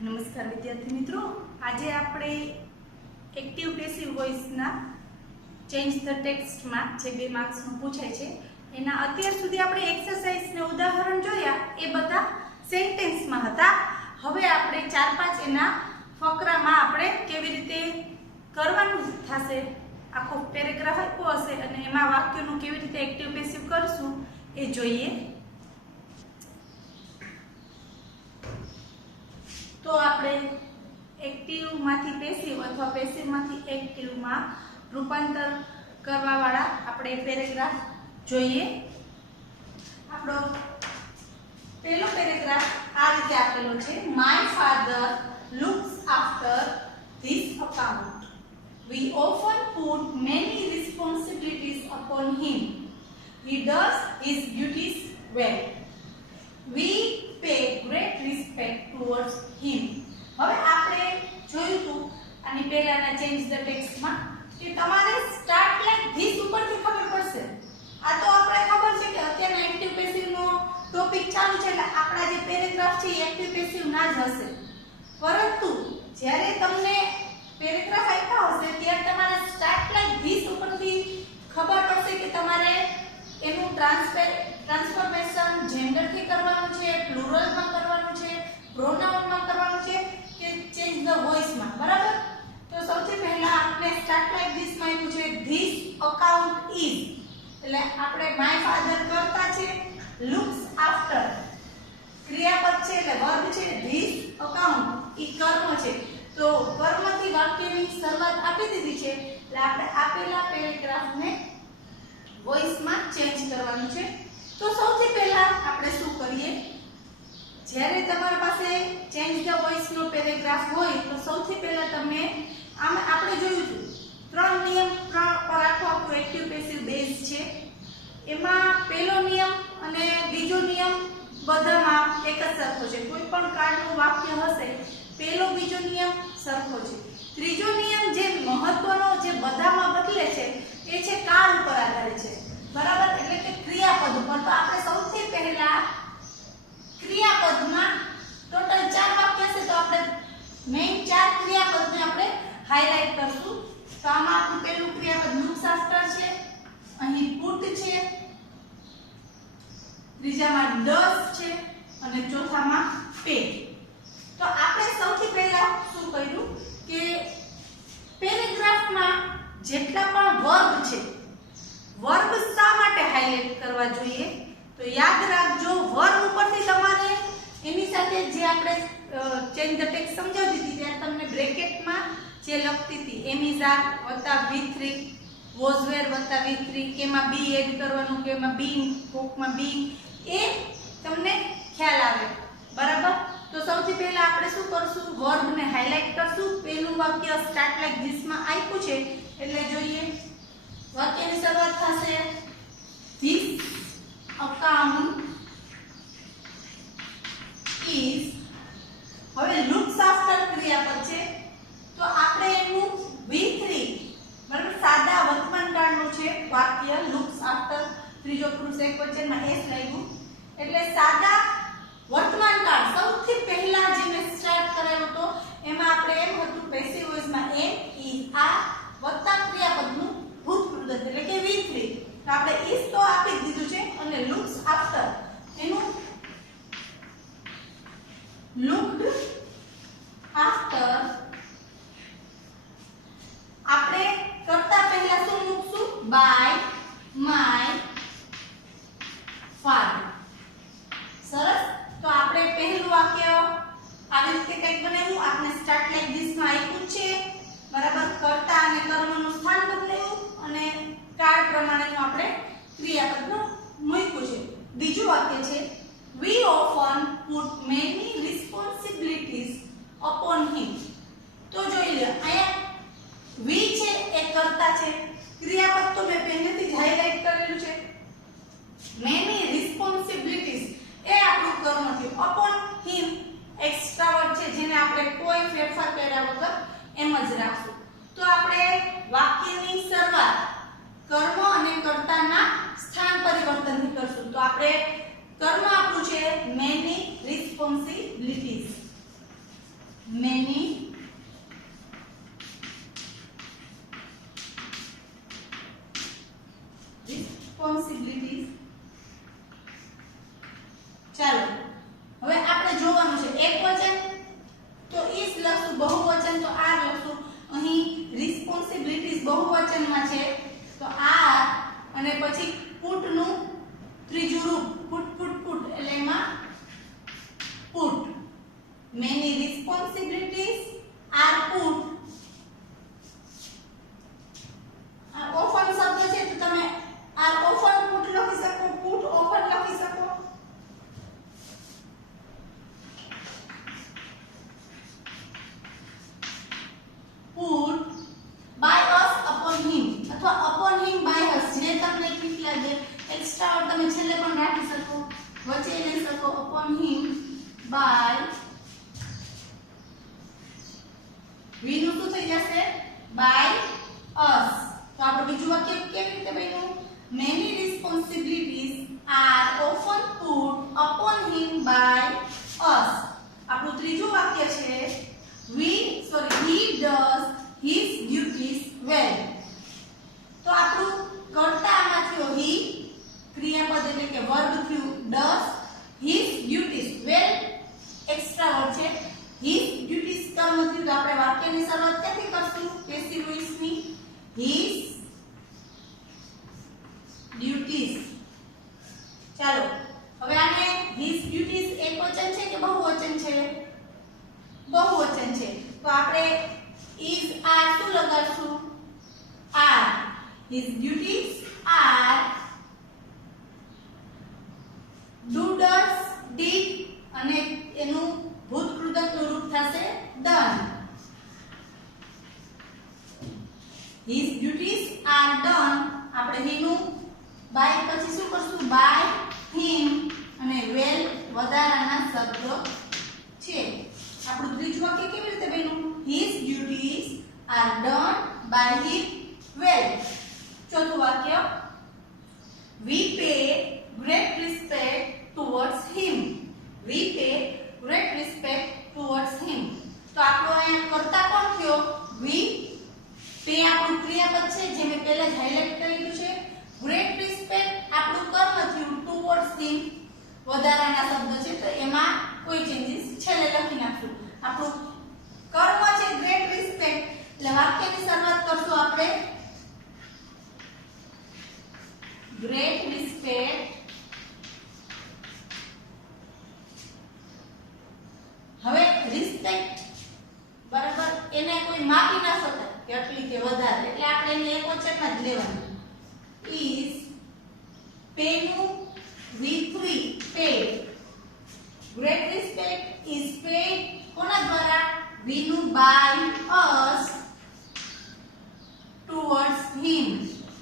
નમસ્કાર વિદ્યાર્થી મિત્રો, આજે આપણે એક્ટિવ પેસિવ વોઇસના ચેન્જ ધ ટેક્સ્ટમાં જે 2 માર્ક્સનું પૂછાય છે એના અત્યાર સુધી આપણે એક્સરસાઇઝ ને ઉદાહરણ જોયા એ બધા સેન્ટેન્સમાં હતા. હવે આપણે 4-5 એના ફકરામાં આપણે કેવી રીતે કરવાનું થશે, આખો પેરેગ્રાફ આપ્યો હશે અને એમાં વાક્યનું કેવી રીતે એક્ટિવ પેસિવ કરશું એ જોઈએ. તો આપણે એક્ટિવ માંથી પેસિવ અથવા પેસિવ માંથી એક્ટિવ માં રૂપાંતર કરવા વાળા આપણે પેરેગ્રાફ જોઈએ. આપણો પહેલો પેરેગ્રાફ આ રીતે આપેલો છે. My father looks after this account. We often put many responsibilities upon him. He does his duties well. We pay great respect towards him. હવે આપણે જોયું હતું આની પહેલાના ચેન્જ ધ ટેક્સ્ટમાં કે તમારે સ્ટાર્ટ લાઈક ધીસ ઉપરથી ખબર પડશે. આ તો આપણે ખબર છે કે અત્યારના એક્ટિવ પેસિવ નો ટોપિક ચાલુ છે એટલે આપણા જે પેરેગ્રાફ છે એ એક્ટિવ પેસિવ ના જ હશે. પરંતુ જ્યારે તમને પેરેગ્રાફ આપ્યા હશે ત્યારે તમારે સ્ટાર્ટ લાઈક ધીસ ઉપરથી ખબર પડશે કે તમારે એનું ટ્રાન્સફોર્મેશન જેન્ડર થી કરવાનું છે, પ્લુરલ માં કરવાનું છે, પ્રોનાઉન માં કરવાનું છે કે ચેન્જ ધ વોઇસ માં. બરાબર? તો સૌથી પહેલા આપણે સ્ટાર્ટ લાઈક ધીસ માં આવ્યું છે ધીસ અકાઉન્ટ ઇઝ, એટલે આપણે માય ફાધર કરતા છે, લુક્સ આફ્ટર ક્રિયાપદ છે એટલે વર્બ છે, ધીસ અકાઉન્ટ ઈ કર્મ છે. તો કર્મથી વાક્યની શરૂઆત આપી દીધી છે એટલે આપણે આપેલા પેરેગ્રાફને વોઇસ માં ચેન્જ કરવાનું છે. તો સૌથી પહેલા આપણે શું કરીએ, જ્યારે તમારી પાસે ચેન્જ ધ વોઇસ નો પેરેગ્રાફ હોય તો સૌથી પહેલા તમે આપણે જોયું હતું 3 નિયમ પર આખો એક્ટિવ પેસિવ બેઝ છે. એમાં પહેલો નિયમ અને બીજો નિયમ બધામાં એક જ સરખો છે. કોઈ પણ કાર્ડનું વાક્ય હશે પહેલો બીજો નિયમ સરખો છે. ત્રીજો નિયમ જે મહત્વનો જે બધામાં બદલે છે એ છે કાળ ઉપર આધારિત છે. બરાબર? એટલે કે ક્રિયાપદ ઉપર. તો આપણે સૌથી પહેલા ક્રિયાપદમાં ટોટલ 4 વાક્ય છે તો આપણે મેઈન 4 ક્રિયાપદને આપણે હાઇલાઇટ કરશું. તો આમાં આપણું પહેલું ક્રિયાપદ લુક્સ આફ્ટર છે, અહીં પુટ છે, ત્રીજામાં ડઝ છે અને ચોથામાં પે. તો આપણે સૌથી પહેલા શું કર્યું કે પેરેગ્રાફમાં જેટલા પણ વર્બ છે, વર્બ શા માટે હાઇલાઇટ કરવા જોઈએ તો યાદ રાખજો, વર્બ ઉપરથી તમારે એની સાથે જે આપણે ચેન્જ ધ ટેક્સ્ટ સમજાવતી હતી ત્યારે તમને બ્રેકેટમાં જે લખતી હતી એમિઝાર +v3 વોઝવેર +v3 કેમાં બી એડ કરવાનું, કેમાં બી કોકમાં બી, એ તમને ખ્યાલ આવે. બરાબર? તો સૌથી પહેલા આપણે શું કરશું, વર્બને હાઇલાઇટ કરશું. પહેલું વાક્ય સ્ટાર્ટ લાઈક ધીસ માં આપ્યું છે એટલે જોઈએ. વાક્યની શરૂઆત થશે ધીસ અકાઉન્ટ ઇઝ. હવે લુક્સ આફ્ટર ક્રિયાપદ છે તો આપણે એનું V3 બરાબર સાદા વર્તમાન કાળનું છે વાક્ય લુક્સ આફ્ટર, ત્રીજો પુરુષ એકવચનમાં એસ લાગ્યું એટલે સાદા વર્તમાન કાળ સૌથી પહેલા જે મેં સ્ટાર્ટ કરાયો હતો એમાં આપણે એમ હતું પેસિવ વોઇસમાં એમ ઇઝ આ વત્તા ક્રિયાપદનું ભૂતપૂર્વ એટલે કે V3. તો આપણે ઇઝ તો આપી દીધું છે અને લુક્સ આફ્ટર એનું લુક્ડ આફ્ટર આપણે કરતા પહેલા શું મૂકશું, બાય માય ફાધર. સરસ. તો આપણે પહેલું વાક્ય આવી રીતે કંઈક બનાવ્યું. આપણે સ્ટાર્ટ લાઈક ધીસ માં આપ્યું છે. બરાબર? કર્તા અને કર્મનું સ્થાન બદલાયું અને કાળ પ્રમાણેનું આપણે ક્રિયાપદનું મૂક્યું છે. બીજું વાક્ય છે we often put many responsibilities upon him. તો જોઈ લો અહીંયા we છે એ કર્તા છે, ક્રિયાપદ તો મેં પહેલેથી જ હાઇલાઇટ કરેલું છે. many responsibilities એ આપણું કર્મ થયું. upon him એક્સ્ટ્રા વર્ડ છે જેને આપણે કોઈ ફેરફાર કર્યા વગર એમ જ રાખશું. તો આપણે વાક્યની શરૂઆત કર્મ અને કર્તાના સ્થાન પરિવર્તનથી કરશું. તો આપણે કર્મ આપણું છે many responsibilities. many responsibilities. ચાલો હવે આપણે જોવાનું છે એકવચન તો is લખશું, બહુવચન તો are લખશું. અહીં responsibilities બહુવચનમાં છે તો are અને પછી put નું ત્રીજું રૂપ put એટલે એમાં put. many responsibilities are put. આ often શબ્દ છે તો તમે are often put લખી શકો, put often લખી શકો. put by us upon him અથવા upon him by us જે તમને ઠીક લાગે. એક્સ્ટ્રા વર્ડ તમે છેલ્લે પણ રાખી શકો, વચ્ચે લઈ શકો. upon him by we નું શું થઈ જશે by us. તો આપણું બીજું વાક્ય કેવી રીતે બન્યું? many responsibilities are often put upon him by us. આપણું ત્રીજું વાક્ય છે he does his duties well. તો આપણું કર્તા આમાં થયો he, ક્રિયાપદ એટલે કે વર્બ થયું does his duties well, extra word છે his duties કર્મ થયું. તો આપણે વાક્યની શરૂઆત ક્યાંથી કરશું? પેસિવ વોઇસ ની his duties. ચાલો હવે આને his duties એકવચન છે કે બહુવચન છે? બહુવચન છે તો આપણે is are શું લગાડશું? are. his duties are do, does, did અને એનું ભૂતકૃતકનું રૂપ થશે done. his duties are done. આપણે હીનું by પછી શું કરશું? by him અને well વધારાના શબ્દ છે. આપણું ત્રીજું વાક્ય કેવી રીતે બન્યું? his duties are done by him well. ચોથું વાક્ય we pay great respect towards him. we pay great respect towards him. તો આપણો અહીંયા કર્તા કોણ થયો? we pay આપણું ક્રિયાપદ છે જે મેં પહેલા જ હાઇલાઇટ કરેલું છે. great respect આપણું કર્મ થયું towards him વધારાના શબ્દ છે તો એમાં કોઈ ચેન્જીસ છેલ્લે લખી નાખશું. આપણું કર્મ છે ગ્રેટ રિસ્પેક્ટ એટલે વાક્યની શરૂઆત કરશું આપણે ગ્રેટ રિસ્પેક્ટ. હવે રિસ્પેક્ટ બરાબર એને કોઈ માપી ના શકાય કે આટલી કે વધારે એટલે આપણે એને એકવચનમાં જ લેવાનું. is pay નું v3 paid. great respect is paid કોના દ્વારા? we નું by us towards him.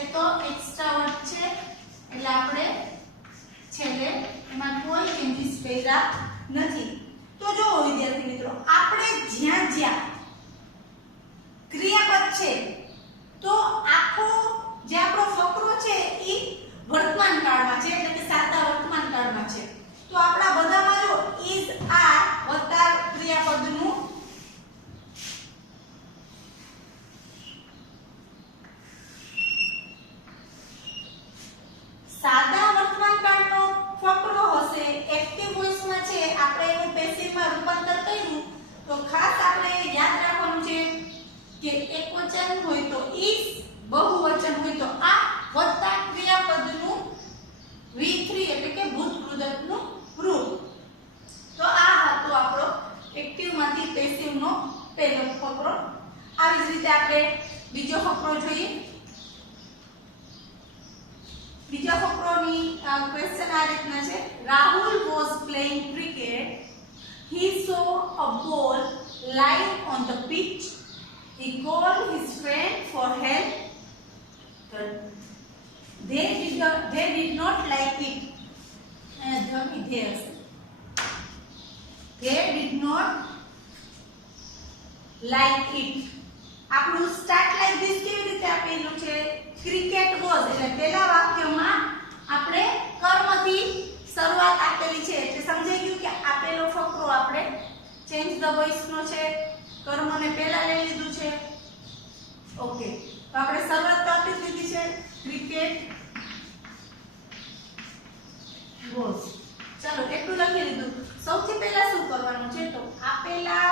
એ તો એક્સ્ટ્રા વર્ડ છે એટલે આપણે છેલ્લે એમાં કોઈ ચેન્જીસ કર્યા નથી. તો જો વિદ્યાર્થી મિત્રો આપણે જ્યાં જ્યાં ક્રિયાપદ છે તો આખો જે આપણો ફકરો છે એ વર્તમાન કાળમાં છે એટલે કે સાદા વર્તમાન કાળમાં છે. તો આપણા બધામાં જો is are વત્તા ક્રિયાપદનું સાદા વર્તમાન કાળનો ફકરો હશે. એક્ટિવ વોઇસમાં છે આપણે એનું પેસિવમાં રૂપાંતર કર્યું તો ખાસ આપણે યાદ રાખવાનું છે કે એકવચન હોય તો is, બહુવચન હોય તો આ વત્તા ક્રિયાપદનું v3 એટલે કે ભૂતકૃદકનું રૂપ. તો આ હતો આપણો એક્ટિવ માંથી પેસિવનો પહેલો ફકરો. આવી જ રીતે આપણે બીજો ફકરો જોઈએ. બીજા ફકરોની ક્વેશ્ચન આ રીતના છે. Rahul was playing cricket. he saw a ball lying on the pitch. he called his friend for help. They did not like it. They did not like it. આપણું સ્ટાર્ટ લાઈક ધીસ કેવી રીતે આપેલું છે? Cricket was એટલે પહેલા વાક્યમાં આપણે કર્મથી શરૂઆત આપેલી છે એટલે સમજાઈ ગયું કે આપેલો ફકરો આપણે ચેન્જ ધ વોઇસ નો છે, કર્મને પહેલા લઈ લીધું છે. ઓકે, તો આપણે શરૂઆત તો આપી દીધી છે, ક્રિકેટ વોઝ. ચલો એટલું લખી લીધું. સૌથી પહેલા શું કરવાનું છે, તો આપેલા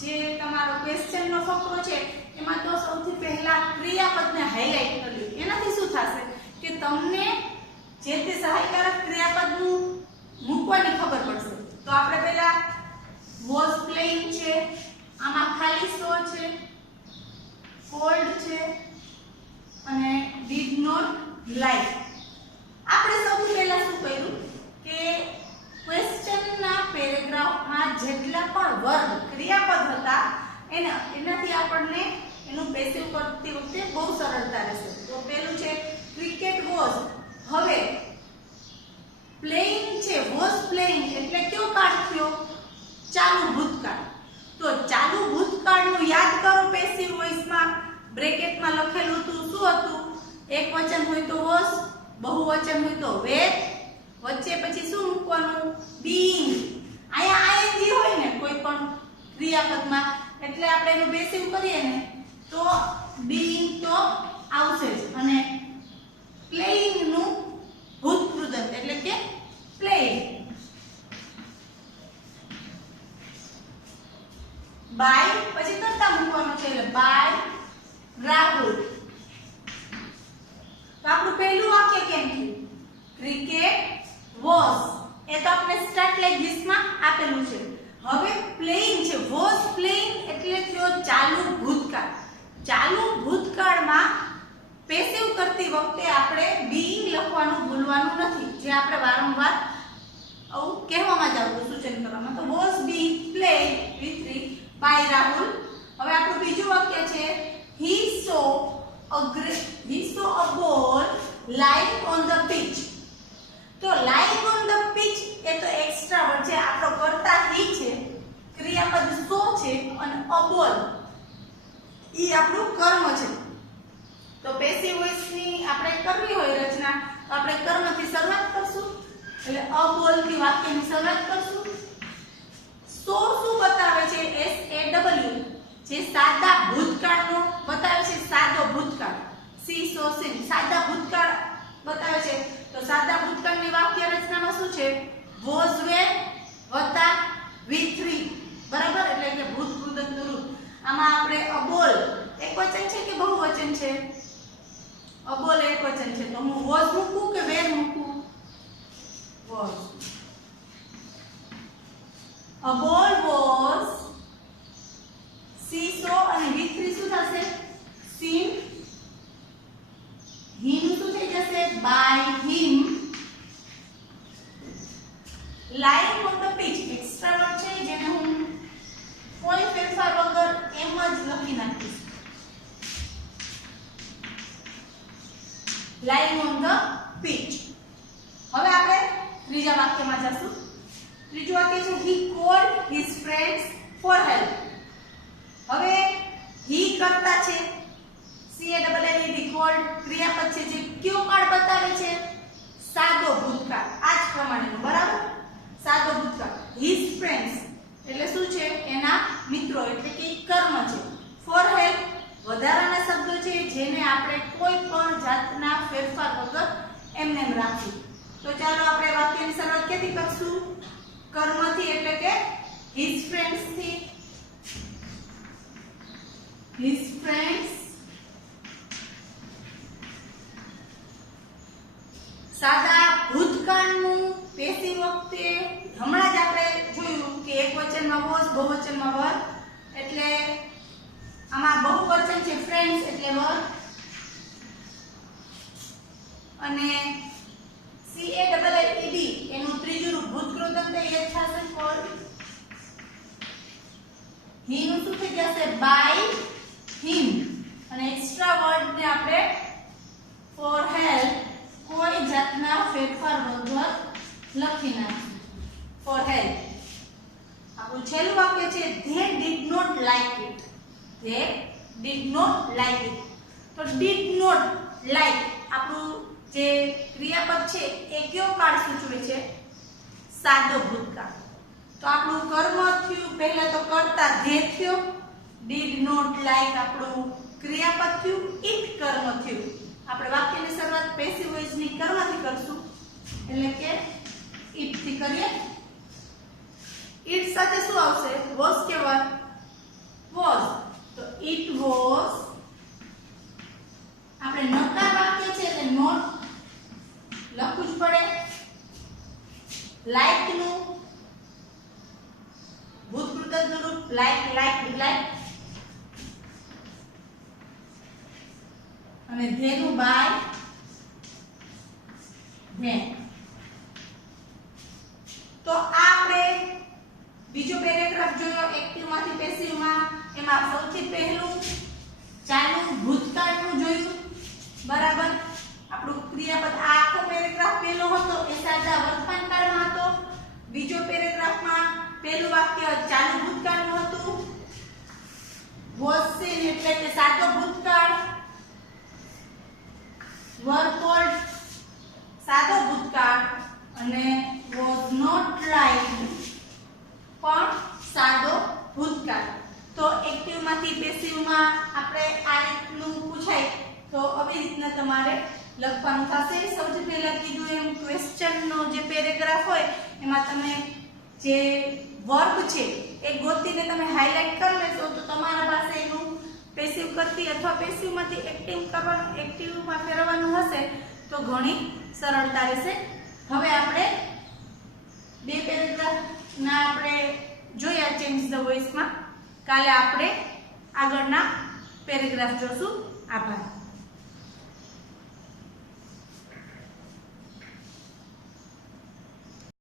જે તમારો ક્વેશ્ચન નો ફકરો છે એમાં તો સૌથી પહેલા ક્રિયાપદને હાઇલાઇટ કરી. એનાથી શું થશે કે તમને જે તે સહાયકારક ક્રિયાપદનું મૂકવાની ખબર પડશે. તો આપણે પહેલા વોઝ પ્લેઇંગ છે, આમાં ખાલી સો છે, કોલ્ડ છે અને ડીડ નોટ લાઈક. આપણે સૌથી પહેલા શું કર્યું કે ક્વેશ્ચનના પેરેગ્રાફમાં જેટલા પણ વર્ગ ક્રિયાપદ હતા એનાથી આપણને એનું પેસિવ કરતી વખતે બહુ સરળતા રહેશે. તો પહેલું છે ક્રિકેટ વોઝ. હવે પ્લેઇંગ છે, વોઝ પ્લેઇંગ એટલે કયો કાળ થયો? ચાલુ ભૂતકાળ. તો ચાલુ ભૂતકાળનું યાદ કરો. પેસિવ વોઇસમાં બ્રેકેટમાં લખેલું હતું શું હતું? એક વચન હોય તો વોઝ, બહુવચન હોય તો વેર, વચ્ચે પછી શું મૂકવાનું? બીઈંગ. અહીંયા આઈએનજી હોય ને કોઈ પણ ક્રિયાપદમાં એટલે આપણે એનું પેસિવ કરીએ ને તો બીઈંગ તો આવશે જ. અને પ્લેઇંગ નું ભૂતકૃદંત એટલે કે પ્લેઇંગ. બાય પછી કરતા મૂકવાનું છે એટલે બાય રાહુલ. તો આપણું પહેલું વાક્ય કેમ થયું? Cricket was. એ તો આપણે સ્ટાર્ટ લાઈક ધીસ માં આપેલું છે. હવે પ્લેઇંગ છે, વોઝ પ્લેઇંગ એટલે થયો ચાલુ ભૂતકાળ. ચાલુ ભૂતકાળમાં પેસિવ કરતી વખતે આપણે બીઈંગ લખવાનું ભૂલવાનું નથી, જે આપણે વારંવાર આવું કહેવામાં જ આવતું સૂચન કરવામાં. તો was being played with by Rahul. હવે આપણું બીજું વાક્ય છે he saw a ball lying on the pitch. તો lying on the pitch એ તો એક્સ્ટ્રા વર્ડ છે. આપણો કર્તા he છે, ક્રિયાપદ સો છે અને a ball ઈ આપણું કર્મ છે. તો પેસિવ વોઇસ ની આપણે કરવી હોય રચના તો આપણે કર્મથી શરૂઆત કરશું એટલે a ball થી વાક્યની શરૂઆત કરશું. સો શું બતાવે છે? SAW જે સાદા ભૂતકાળનો બતાવે છે, સાદો ભૂતકાળ. સી સો સિન સાદા ભૂતકાળ બતાવે છે. તો સાદા ભૂતકાળની વાક્ય રચનામાં શું છે? વોઝ વેર વત્તા V3 બરાબર, એટલે કે ભૂતકૃદંતનું રૂપ. આમાં આપણે અબોલ એકવચન છે કે બહુવચન છે? અબોલ એકવચન છે. તો હું વોઝ મૂકું કે વેર મૂકું? Was. A ball was see so અને V3 શું થશે? seen. him શું થઈ જશે? by him. lying on the pitch extra word છે જેને હું કોઈ ફેરફાર વગર એમ જ લખી નાખીશ. lying on the pitch. હવે આપણે ત્રીજા વાક્યમાં જશું. ત્રીજું વાક્ય છે he called his friends for help. હવે he કરતા છે, CALLED called ક્રિયાપદ છે જે કયો કાળ બતાવે છે? સાદો ભૂતકાળ. આ જ પ્રમાણેનું બરાબર, સાદો ભૂતકાળ. his friends એટલે શું છે? એના મિત્રો એટલે કે કર્મ છે. for help વધારાના શબ્દો છે જેને આપણે કોઈ પણ જાતના ફેરફાર વગર એમને એમ રાખીશું. તો ચાલો આપણે વાક્યની શરૂઆત ક્યાંથી કરશું? કર્મથી એટલે કે his friends થી. his friends સાદા ભૂતકાળનું પેસિવ વખતે હમણાં જ આપણે જોયું કે એકવચનમાં વોઝ, બહુવચનમાં વર. એટલે આમાં બહુવચન છે ફ્રેન્ડ્સ એટલે વર અને CALLED એનું ત્રીજું રૂપ ભૂતકૃદંત એ જ થશે કોલ્ડ. he નું શું થઈ જશે? by him અને એક્સ્ટ્રા વર્ડ ને આપણે for help કોઈ જાતના ફેરફાર વગર લખી નાખીશું. for help. આપણું છેલ્લું વાક્ય છે they did not like it. they did not like it. તો did not like આપણું જે ક્રિયાપદ છે એ કયો કાળ સૂચવે છે? સાદો ભૂતકાળ. તો તો આપણું કર્મ થયું, પહેલા તો કર્તા ધ્યેય થયો, ડીડ નોટ લાઈક આપણું ક્રિયાપદ થયું, ઇટ કર્મ થયું. આપણે વાક્યની શરૂઆત પેસિવ વોઇસ ની કર્મથી કરશું એટલે કે ઇટ થી કરીએ. ઇટ સાથે શું આવશે? વોઝ કે વર? વોઝ. તો ઇટ વોઝ. આપણે નકાર વાક્ય છે એટલે નોટ લખવું જ પડે. લાઈક નું ભૂતકૃતજ્ઞ રૂપ લાઈક, લાઈક, લાઈક. અને ધેનું બાય ધેન. તો આપણે બીજો પેરેગ્રાફ જોયો એક્ટિવ માંથી પેસિવ માં. એમાં સૌથી પહેલું ચાલુ ભૂતકાળનું જોયું, બરાબર. આપણું ક્રિયાપદ આ આખો પેરેગ્રાફ પહેલો હતો એ સાદા વર્તમાનકાળમાં હતો. બીજો પેરેગ્રાફમાં પહેલું વાક્ય ચાલુ ભૂતકાળનું હતું. વોઝ સીન એટલે કે સાદો ભૂતકાળ. વર કોલ્ડ સાદો ભૂતકાળ. અને વોઝ નોટ લાઈક પણ સાદો ભૂતકાળ. તો એક્ટિવ માંથી પેસિવ માં આપણે આ રીતનું પૂછાય તો આવી રીતના તમારે લખવાનું થશે. સૌથી પહેલા કીધું એમ ક્વેશ્ચન નો જે પેરેગ્રાફ હોય એમાં તમે જે વર્બ છે એ ગોતીને તમે હાઇલાઇટ કરી લેશો તો તમારા પાસે એનું પેસિવ કરતી અથવા પેસિવ માંથી એક્ટિવ કરવાનું, એક્ટિવમાં ફેરવવાનું હશે તો ઘણી સરળતા રહેશે. હવે આપણે બે પેરેગ્રાફ ના આપણે જોયા ચેન્જ ધ વોઇસ માં. કાલે આપણે આગળના પેરેગ્રાફ જોશું. આભાર.